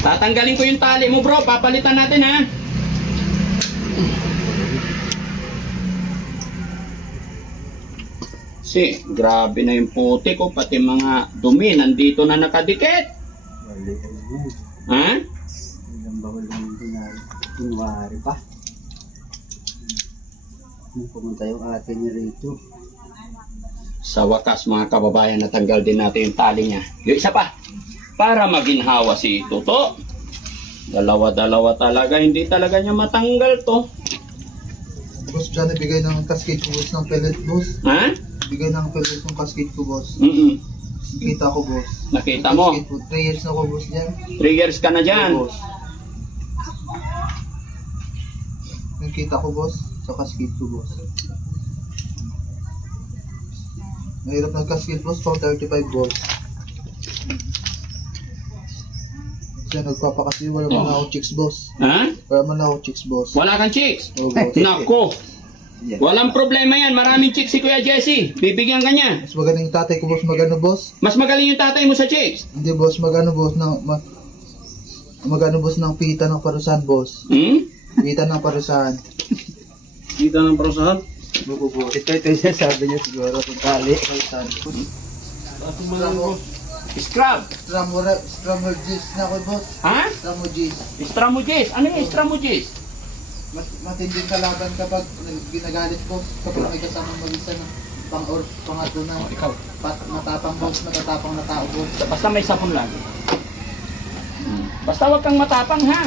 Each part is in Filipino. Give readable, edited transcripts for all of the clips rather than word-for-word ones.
Tatanggalin ko yung tali mo bro, papalitan natin ha. Si, grabe na yung puti ko, pati mga dumi nandito na nakadikit. Ha? Ilang bawal lang January pa. Pumunta yung ate niya rito. Sa wakas mga kababayan, natanggal din natin yung tali niya. Yung isa pa, para maginhawa si Tuto. Dalawa-dalawa talaga, hindi talaga niya matanggal to. Boss, dyan ibigay ng cascade ko boss ng pellet boss. Ha? Bigay ng pellet ng cascade ko boss. Kita ko boss. Nakita mo? 3 years na ko boss dyan. 3 years ka na dyan. Boss. Yung kita ko boss, sa cascade ko boss. Mahirap ng cascade boss, pang 35 boss. Kasi nagpapakasi, wala man ako chicks boss. Ha? Wala man ako chicks boss. Wala kang chicks? Oo, boss. Nako. Walang problema yan. Maraming chicks si Kuya Jesse. Bibigyan ka niya. Mas magaling yung tatay ko boss, magano boss? Mas magaling yung tatay mo sa chicks. Hindi boss, magano boss ng magano boss ng pita ng parusahan boss. Pita ng parusahan. Kita ng parusahan? Buko boss. Ito siya sabi niya siguro itong tali. Parusahan. Scrub. Stramogis na ako boss. Ha? Stramogis. Stramogis. Ano yung stramogis? Matinding kalaban kapag ginagalit ko. Kapag may kasamang mag-isa na pangatlo na. Ikaw. Matapang boss, matatapang na tao boss. Basta may sapon lang. Basta wag kang matapang ha.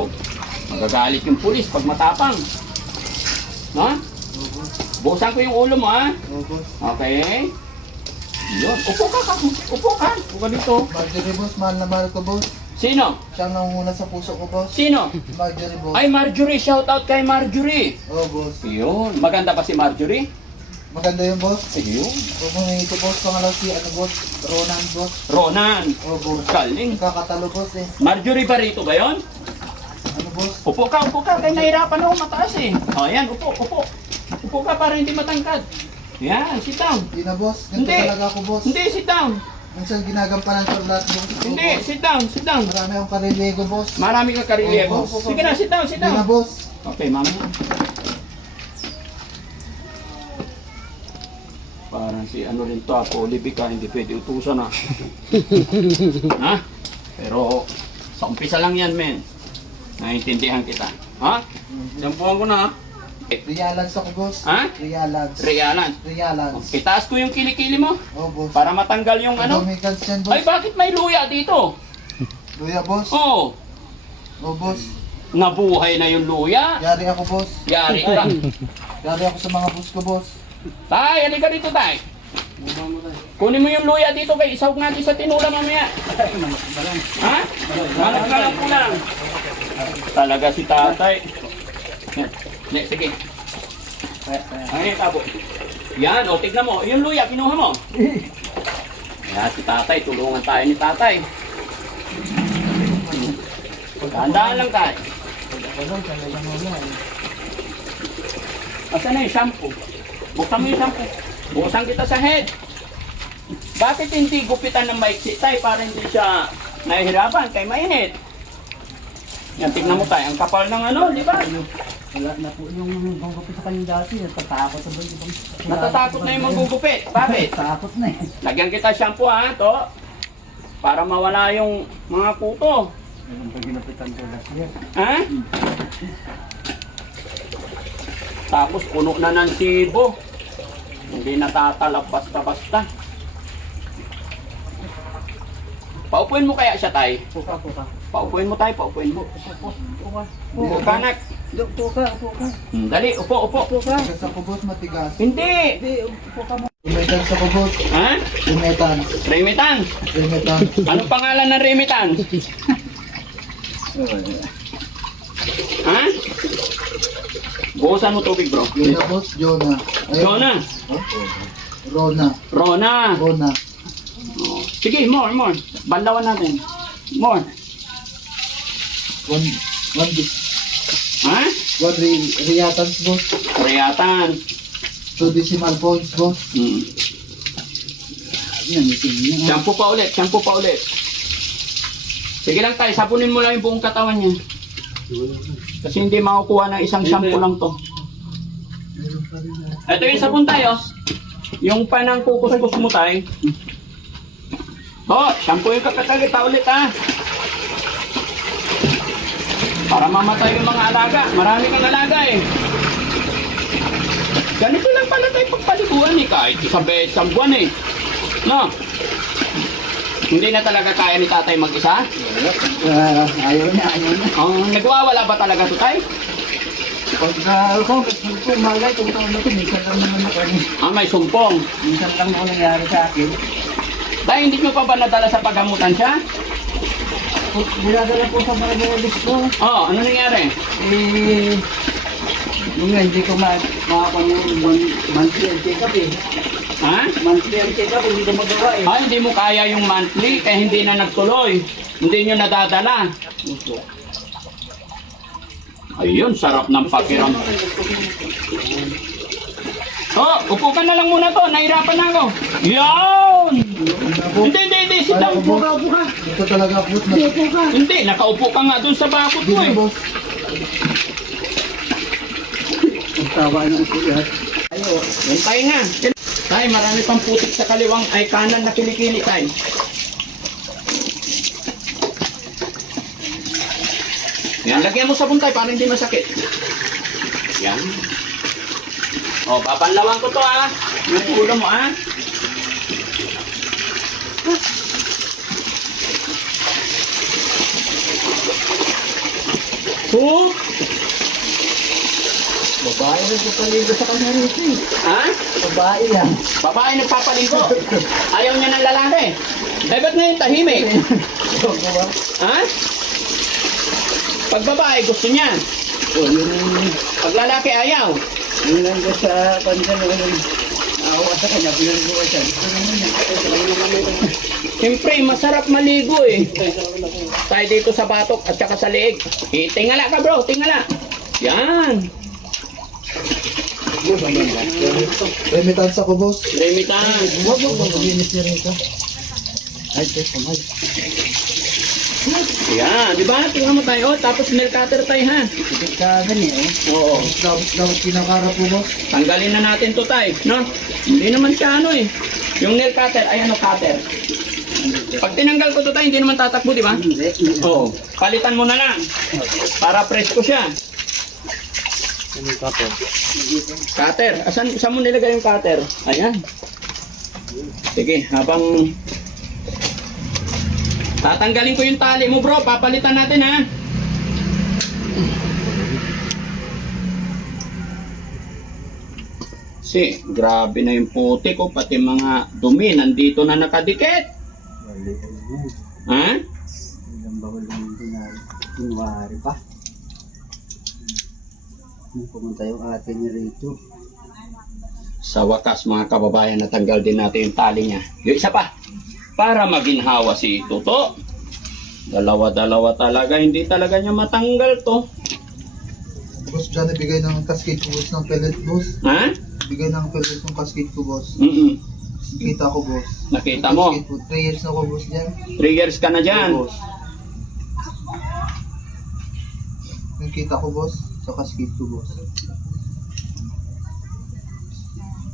Oh, magagalit yung pulis pag matapang. Ha? Busan ko yung ulo mo ha. Boss. Okay. Yun. Upo ka. Upo ka. Upo ka dito. Marjorie boss, mahal na mahal ko boss. Sino? Siya ang nangunguna sa puso ko boss. Sino? Marjorie boss. Ay, Marjorie. Shout out kay Marjorie. Oh boss. Yun. Maganda ba si Marjorie? Maganda yung boss. Ayun. Kung humingi ko boss, pangalaw si ano boss, Ronan boss. Ronan. Oh boss. Galing. Kakatalo boss eh. Marjorie Barito ba yun? Ano boss? Upo ka. Kaya nahirapan ako mataas eh. O, yan. Upo. Upo ka para hindi matangkad. Yan. Sit down. Hindi na boss. Ganito Hindi. talaga ako boss. Hindi. Sit down. Minsan ginagampanan ko lahat boss. Oh, Hindi. boss. Sit down. Marami akong karilego boss. Marami kang karelyebo. Opo. Sige na. Sit down. Hindi na boss. Okay, mami. Parang si ano rin to, Polibika, hindi pwede utusan ha. Ha? Pero sa umpisa lang yan, men. Naintindihan kita. Ha? Sampuan ko na ha. Realans ako boss. Ha? Realans. Realans. Itaas ko yung kilikili mo Oh boss. para matanggal yung ano. Domicans yan Ay, boss. bakit may luya dito? Luya boss. Oh, Oh boss. nabuhay na yung luya. Yari ako boss. Yari ka. Yari ako sa mga boss ko boss. Tay, halika dito, tay. Kunin mo yung luya dito kay isawag natin sa tinula mamaya. Ha? Malak ko lang. Talaga si tatay. Sige. Ay, tabo. Yan, o, tignan mo. Yung luya, kinuha mo. Yan, si tatay. Tulungan tayo ni tatay. Tandaan lang tayo. Asan na yung shampoo? Buksan mo yung shampoo. Buksan kita sa head. Bakit hindi gupitan ng maiksi tayo para hindi siya nahihirapan kay mainit? Yan, tignan mo tayo. Ang kapal ng ano, di ba? Wala na po yung panggupit sa kanya dati. Natatakot na ba yung Natatakot na yung magugupit. Bakit? Takot na eh. Lagyan kita shampoo ha, to. Para mawala yung mga kuto. Yung pag ginapitan ko last year. Ha? Tapos puno na ng sibo. Hindi natatalab basta-basta. Paupuin mo kaya siya, tay? Puka. Paupuin mo tayo, paupuin mo. Puka. Upo ka, anak. Puka. Dali, upo. Puka. Matigas ako boss, matigas. Hindi! Hindi, puka mo. Remetans ako boss. Ha? Remetans. Remitans. Remetans. Anong pangalan ng remittance? Ha? Buhusan mo tubig, bro. Yun na boss, Jonah. Ayun. Jonah. Oh? Rona. Rona. Rona. Oh. Sige, more. Bandawan natin. More. One Ha? Riatans boss. Kreatan. 2 decimal points boss. Yan, itim niya. Shampoo pa ulit, shampoo pa ulit. Sige lang tayo, sapunin mo lang yung buong katawan niya. Kasi hindi makukuha ng isang shampoo lang to. Ito yung sabon tayo. Yung panang kukus-kus mo tayo. Oh, shampoo yung kakatalit pa ulit ha. Para mamatay yung mga alaga. Marami kang alaga eh. Ganito lang pala tayo pagpaliguan eh. Kahit isang buwan eh. No? Hindi na talaga kaya ni tatay mag-isa? Ayaw niya. Nagwawala ba talaga to tay? Pag ako, kung malay, kung taon na ito, minsan lang naman ako. May sumpong. Minsan lang ako nangyari sa akin. Tay, hindi nyo pa ba nadala sa paggamutan siya? Dinadala po sa barangay ko. Oo, ano nangyari? Nung nga, hindi ko makakuha yung monthly ang check-up eh. Ha? Monthly ang check-up, hindi ko magawa eh. Hindi mo kaya yung monthly, kaya hindi na nagtuloy. Hindi nyo nadadala. Ayun, sarap ng pakiram. Upo ka na lang muna to. Nahirapan na ako. Yan! Hindi. Sit down. Ito talaga po. Hindi, nakaupo ka nga dun sa bakod ko eh. Boss. Ang tawa ng upuyan. Yung tayo nga. Tay, marami pang putik sa kaliwang ay kanan na kilikili tay. Yan, lagyan mo sabon tay para hindi masakit. Yan. Papanlawan ko to ha. Yung ulo mo ha. Babae na pupaligo sa kanya rito eh. Ha? Babae lang. Babae nagpapalinggo. Ayaw niya ng lalaki. Ba't ngayon tahimik? Ha? Pag babae gusto niya. Pag lalaki ayaw. Yun lang ko sa pandan na awa sa kanya, pinagbuwa siya. Siyempre, masarap maligo eh. Tayo dito sa batok at saka sa liig. Tingala ka bro, tingala. Yan. Remittance ako, boss. Remittance. Huwag mo maglinis niya rito. Ay, kamay. Yan, di ba? Tingnan mo tayo. Tapos nail cutter tayo ha. Ikit ka gani eh. Oo. Dapat kinakarap po, boss. Tanggalin na natin to tayo. No? Hindi naman siya ano eh. Yung nail cutter, ay ano cutter. Pag tinanggal ko to tayo, hindi naman tatakbo, di ba? Hindi. Oo. Palitan mo na lang. Para presko siya. Cutter. Saan mo nilagay yung cutter? Ayan. Sige, habang tatanggalin ko yung tali mo bro, papalitan natin ha. Grabe na yung puti ko, pati mga dumi nandito na nakadikit. Ha? Ilang bawal yung January pa. Pumunta yung ate niya rito. Sa wakas mga kababayan, natanggal din natin yung tali niya. Yung isa pa, para maginhawa si Tuto. Dalawa-dalawa talaga, hindi talaga niya matanggal to. Boss, dyan ibigay ng cascade ko, boss, ng pellet, boss. Ha? Bigay ng pellet ng cascade ko, boss. Kita ko, boss. Nakita mo? 3 years na ko, boss, dyan. 3 years ka na dyan. Boss. Yung kita ko, boss, sa cascade ko, boss.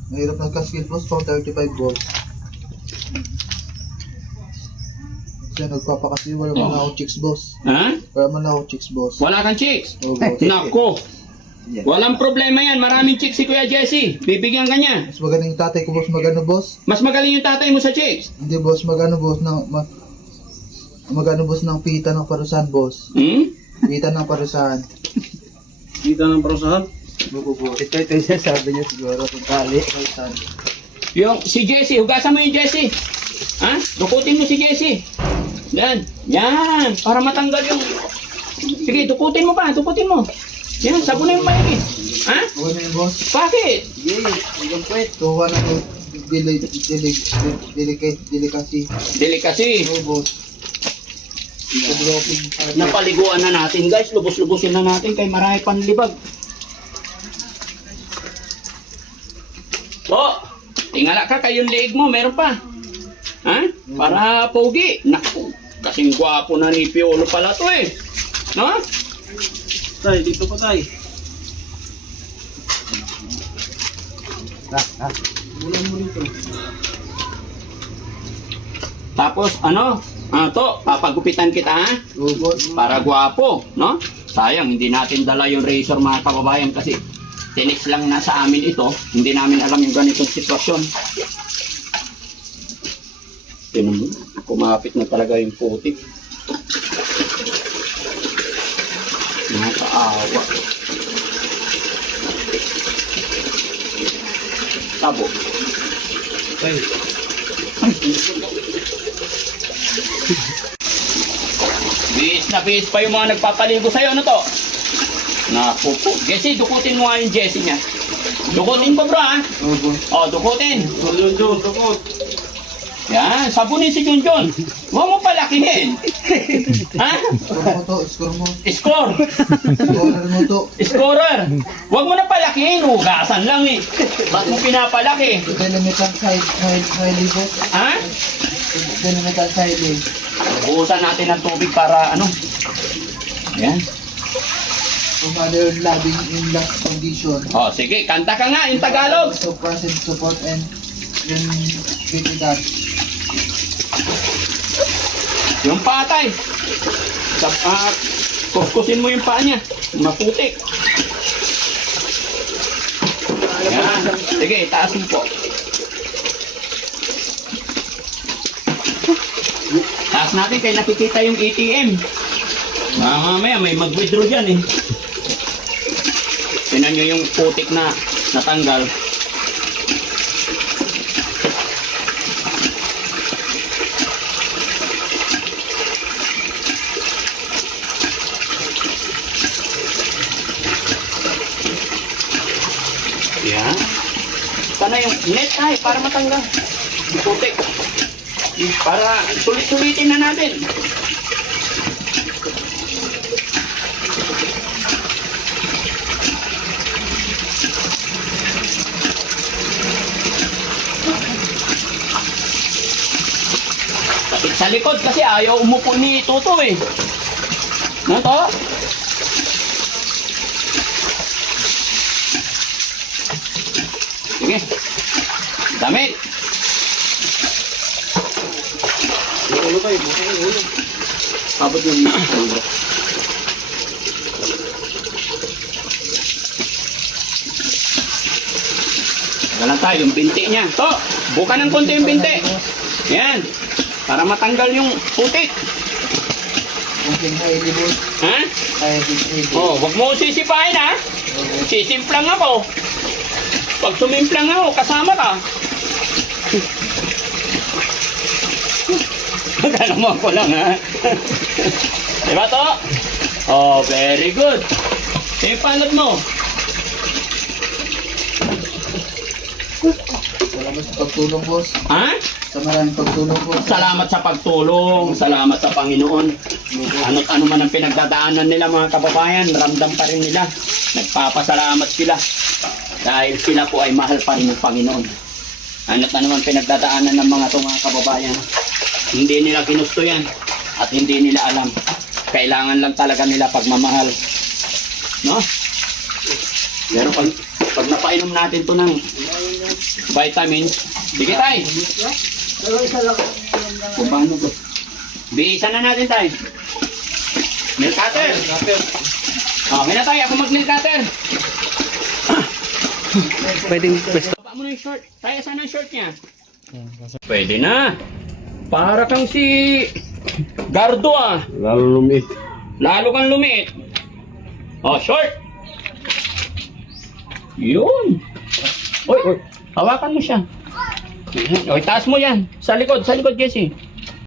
Mahirap ng cascade, boss, pang 35, boss. Kasi nagpapakasi, wala man ako chicks, boss. Ha? Wala man ako chicks, boss. Wala kang chicks? Oo, boss. Nako. Walang problema yan. Maraming chicks si Kuya Jesse. Bibigyan ka niya. Mas magaling yung tatay ko, boss, magano, boss. Mas magaling yung tatay mo sa chicks. Hindi, boss, magano, boss, magano, boss, ng pita ng parusahan, boss. Pita ng parusahan. Dito ng parusahan? Buko, boss. Ito siya sabi niya siguro kung tali. Yung si Jesse, hugasan mo yung Jesse. Ha? Dukutin mo si Jesse. Yan. Yan. Para matanggal yung... Sige, dukutin mo pa. Dukutin mo. Yan, sabunin mo maigi. Ha? Huwag na yun, boss. Bakit? Sige, hanggang puwet. Tuwa na ko. Delikasi. Delicacy. Oo, boss. Blocking. Napaliguan na natin guys. Lubos-lubosin na natin kay marami panlibag. Tingala ka kayong liig mo. Meron pa. Ha? Para pogi. Naku, kasing gwapo na ni Piolo pala to eh. No? Tay, dito pa tay. Bulan mo dito. Tapos ano? To, papagupitan kita ha? Oo, boss. Para gwapo, no? Sayang, hindi natin dala yung razor mga kababayan kasi tinex lang na sa amin ito. Hindi namin alam yung ganitong sitwasyon. Tinan mo, kumapit na talaga yung putik. Nakakaawa. Tabo. Tay. Bis pa yung mga nagpapaligo sa'yo. Ano to? Naku po. Jesse, dukutin mo nga yung Jesse niya. Dukutin ko bro ha. Oo, boss. O, dukutin. Jun, tukot. Yan, sabunin si Junjun. Huwag mo palakihin. Ha? Score mo to, score mo. Score. Scorer mo to. Scorer. Huwag mo na palakihin. Hugasan lang eh. Ba't mo pinapalaki? Delimital side, highly, boss. Ha? Delimital side, eh. Buhusan natin ng tubig para ano. Yan. Kung other loving in last condition. O, sige. Kanta ka nga yung Tagalog. So, present support and then with that. Yung patay. Kuskusin mo yung paa niya. Maputik. Yan. Sige, taas mo po. Taas natin kaya nakikita yung ATM. Mamaya may mag-withdraw dyan eh. Tinan nyo yung putik na natanggal. Yan. Sana yung net ay para matanggal. Yung putik. Para sulit-sulitin na natin. Sa likod kasi ayaw umupo ni Tuto eh. Ano to? Sige. Damit. Ulo tay, buka yung ulo. Abot yung ulo. Wala tayo, yung binti niya. To, buka ng konti yung binti. Yan. Para matanggal yung putik. Kunting highly, boss. Ha? Highly. Oh, wag mo sisipain ha. Sisimplang ako. Pag sumimplang ako, kasama ka. Magkano mo ako lang ha. Diba to? Oh, very good. Ipalad mo. Salamat sa pagtulong, boss. Ha? Sa maraming pagtulong, boss. Salamat sa pagtulong. Salamat sa Panginoon. Ano't ano man ang pinagdadaanan nila mga kababayan, ramdam pa rin nila. Nagpapasalamat sila. Dahil sila po ay mahal pa rin ng Panginoon. Ano't ano man pinagdadaanan ng mga mga kababayan. Hindi nila ginusto yan. At hindi nila alam. Kailangan lang talaga nila pagmamahal. No? Pero pag napainom natin to ng vitamins, sige tayo. Kung paano to? Biisan na natin tayo. Milk cutter. Okay na tayo. Ako mag-milk cutter. Pwedeng pwesto. Baba mo na yung short. Tayo, saan ang short niya? Pwede na. Para kang si Gardo ah. Lalo lumit. Lalo kang lumiit. Oh, short. Yun. Oy, hawakan mo siya. Oy, taas mo yan. Sa likod, Jesse.